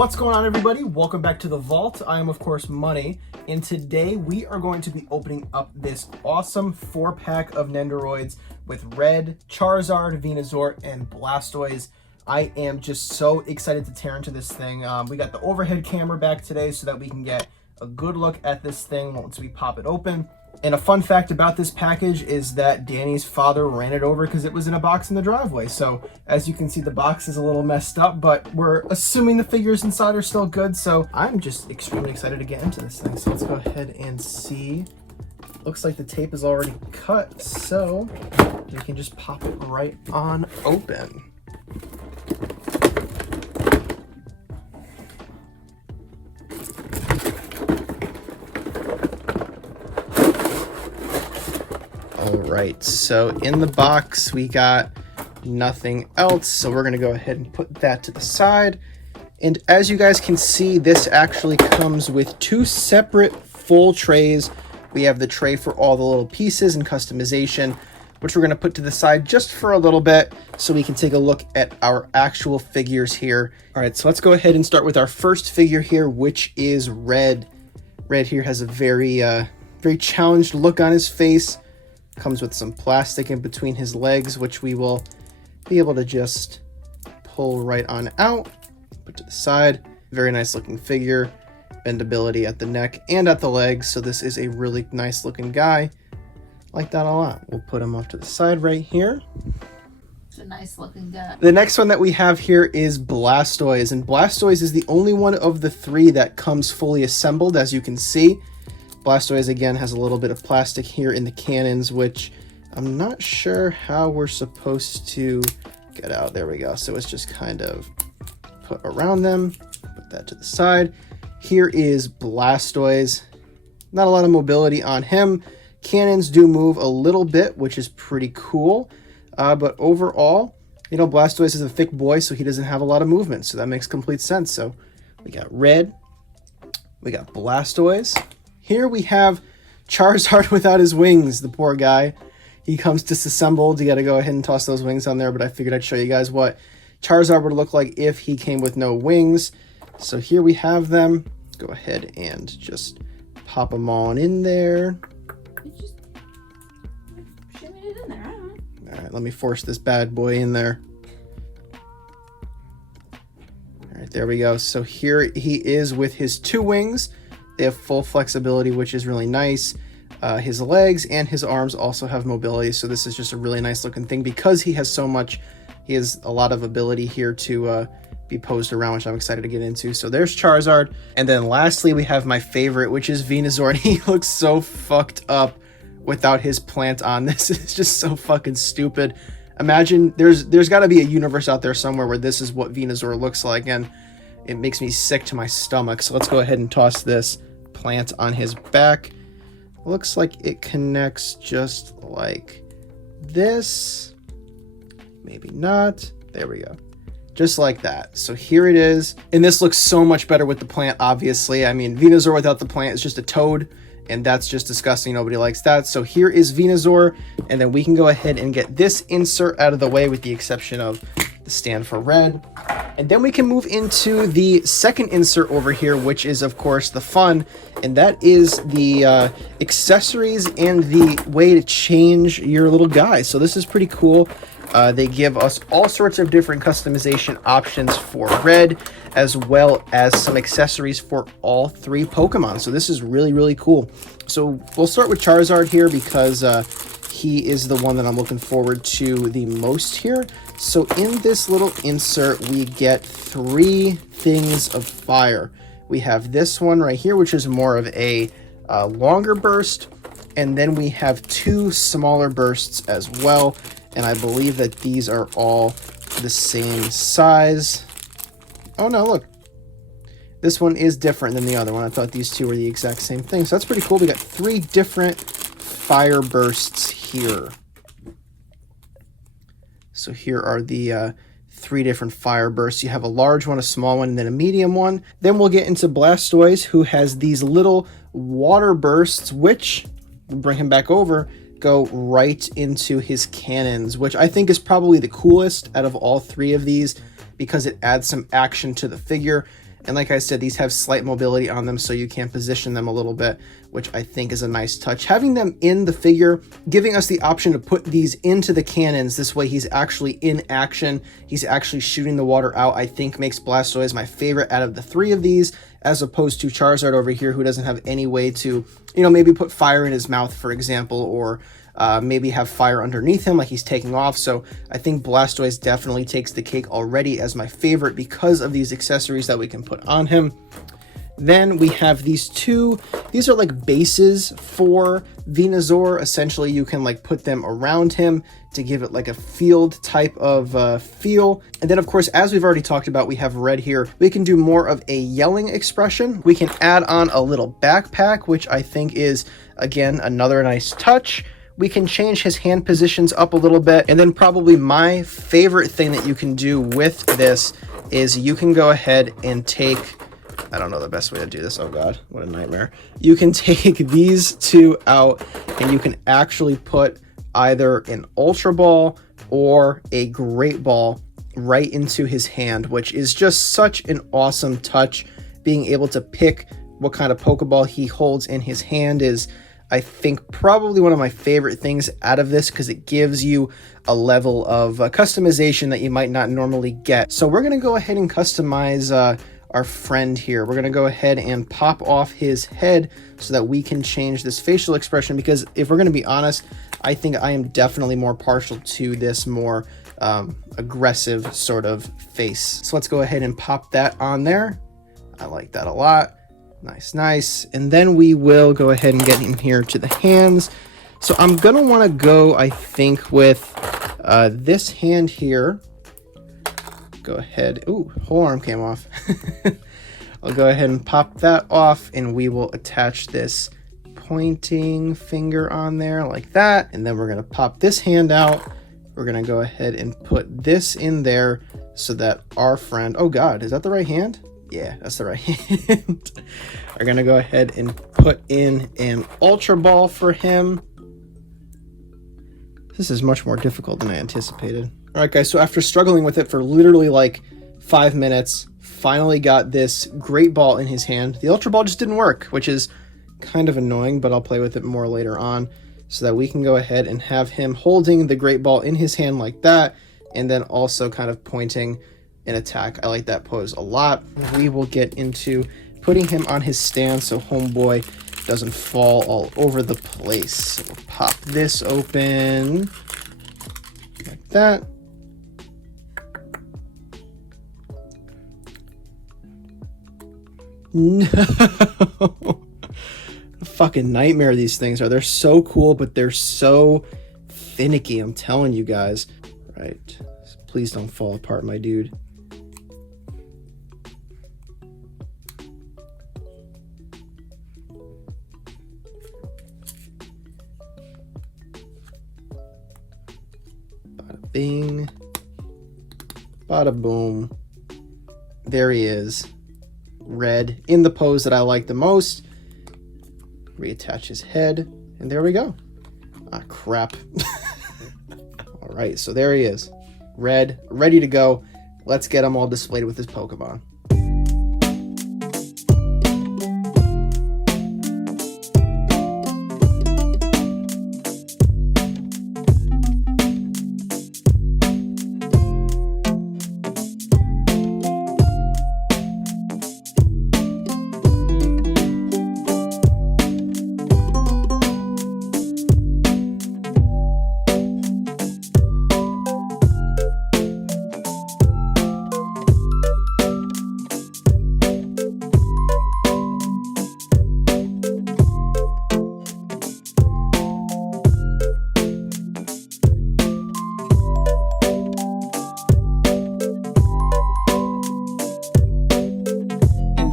What's going on, everybody? Welcome back to the vault. I am, of course, Money, and today we are going to be opening up this awesome 4-pack of Nendoroids with Red, Charizard, Venasaur, and Blastoise. I am just so excited to tear into this thing. We got the overhead camera back today so that we can get a good look at this thing once we pop it open. And a fun fact about this package is that Danny's father ran it over because it was in a box in the driveway. So as you can see, the box is a little messed up, but we're assuming the figures inside are still good. So I'm just extremely excited to get into this thing. So let's go ahead and see. Looks like the tape is already cut, so we can just pop it right on open. Alright, so in the box we got nothing else, so we're going to go ahead and put that to the side. And as you guys can see, this actually comes with two separate full trays. We have the tray for all the little pieces and customization, which we're going to put to the side just for a little bit so we can take a look at our actual figures here. Alright, so let's go ahead and start with our first figure here, which is Red. Red here has a very challenged look on his face. Comes with some plastic in between his legs, which we will be able to just pull right on out, put to the side. Very nice looking figure, bendability at the neck and at the legs, so this is a really nice looking guy. Like that a lot. We'll put him off to the side right here. It's a nice looking guy. The next one that we have here is Blastoise, and Blastoise is the only one of the three that comes fully assembled, as you can see. Blastoise again has a little bit of plastic here in the cannons, which I'm not sure how we're supposed to get out. There we go. So it's just kind of put around them. Put that to the side. Here is Blastoise. Not a lot of mobility on him. Cannons do move a little bit, which is pretty cool. But overall, you know, Blastoise is a thick boy, so he doesn't have a lot of movement. So that makes complete sense. So we got Red. We got Blastoise. Here we have Charizard without his wings, the poor guy. He comes disassembled. You got to go ahead and toss those wings on there, but I figured I'd show you guys what Charizard would look like if he came with no wings. So here we have them. Go ahead and just pop them all in there. You just shimmied it in there, I don't know. All right, let me force this bad boy in there. All right, there we go. So here he is with his two wings. They have full flexibility, which is really nice. His legs and his arms also have mobility, so this is just a really nice looking thing because he has so much. He has a lot of ability here to be posed around, which I'm excited to get into. So there's Charizard, and then lastly we have my favorite, which is Venasaur, and he looks so fucked up without his plant on. This is just so fucking stupid. Imagine there's got to be a universe out there somewhere where this is what Venasaur looks like, and it makes me sick to my stomach. So let's go ahead and toss this plant on his back. Looks like it connects just like this. Maybe not. There we go. Just like that. So here it is. And this looks so much better with the plant, obviously. I mean, Venasaur without the plant is just a toad, and that's just disgusting. Nobody likes that. So here is Venasaur, and then we can go ahead and get this insert out of the way with the exception of the stand for Red. And then we can move into the second insert over here, which is, of course, the fun, and that is the accessories and the way to change your little guy. So this is pretty cool. They give us all sorts of different customization options for Red, as well as some accessories for all three Pokemon. So this is really, really cool. So we'll start with Charizard here because he is the one that I'm looking forward to the most here. So in this little insert, we get three things of fire. We have this one right here, which is more of a longer burst. And then we have two smaller bursts as well. And I believe that these are all the same size. Oh no, look. This one is different than the other one. I thought these two were the exact same thing. So that's pretty cool. We got three different fire bursts here. So here are the three different fire bursts. You have a large one, a small one, and then a medium one. Then we'll get into Blastoise, who has these little water bursts, which, we'll bring him back over, go right into his cannons, which I think is probably the coolest out of all three of these because it adds some action to the figure. And like I said, these have slight mobility on them, so you can position them a little bit, which I think is a nice touch. Having them in the figure, giving us the option to put these into the cannons, this way he's actually in action, he's actually shooting the water out, I think makes Blastoise my favorite out of the 3 of these, as opposed to Charizard over here, who doesn't have any way to, you know, maybe put fire in his mouth, for example, or maybe have fire underneath him like he's taking off. So I think Blastoise definitely takes the cake already as my favorite because of these accessories that we can put on him. Then we have these 2, these are like bases for Venasaur. Essentially you can like put them around him to give it like a field type of feel. And then of course, as we've already talked about, we have red here. We can do more of a yelling expression. We can add on a little backpack, which I think is, again, another nice touch. We can change his hand positions up a little bit. And then probably my favorite thing that you can do with this is you can go ahead and take, I don't know the best way to do this. Oh God, what a nightmare. You can take these 2 out and you can actually put either an Ultra Ball or a Great Ball right into his hand, which is just such an awesome touch. Being able to pick what kind of Pokeball he holds in his hand is, I think, probably one of my favorite things out of this, because it gives you a level of customization that you might not normally get. So we're going to go ahead and customize our friend here. We're going to go ahead and pop off his head so that we can change this facial expression, because if we're going to be honest, I think I am definitely more partial to this more aggressive sort of face. So let's go ahead and pop that on there. I like that a lot. Nice, nice. And then we will go ahead and get in here to the hands. So I'm going to want to go, I think, with this hand here. Go ahead. Ooh, whole arm came off. I'll go ahead and pop that off, and we will attach this pointing finger on there like that. And then we're going to pop this hand out. We're going to go ahead and put this in there so that our friend, oh God, is that the right hand? Yeah, that's the right hand. We're going to go ahead and put in an Ultra Ball for him. This is much more difficult than I anticipated. All right, guys, so after struggling with it for literally like 5 minutes, finally got this Great Ball in his hand. The Ultra Ball just didn't work, which is kind of annoying, but I'll play with it more later on so that we can go ahead and have him holding the Great Ball in his hand like that, and then also kind of pointing an attack. I like that pose a lot. We will get into putting him on his stand so homeboy doesn't fall all over the place. So we'll pop this open like that. No. A fucking nightmare these things are. They're so cool, but they're so finicky, I'm telling you guys. Right. Please don't fall apart, my dude. Bada bing. Bada boom. There he is. Red in the pose that I like the most. Reattach his head, and there we go. Ah, crap. All right, so there he is. Red, ready to go. Let's get him all displayed with his Pokemon.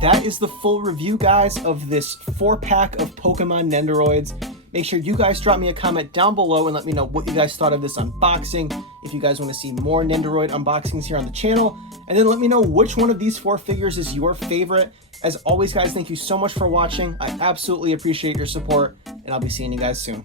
That is the full review, guys, of this 4-pack of Pokemon Nendoroids. Make sure you guys drop me a comment down below and let me know what you guys thought of this unboxing. If you guys want to see more Nendoroid unboxings here on the channel, and then let me know which one of these 4 figures is your favorite. As always, guys, thank you so much for watching. I absolutely appreciate your support, and I'll be seeing you guys soon.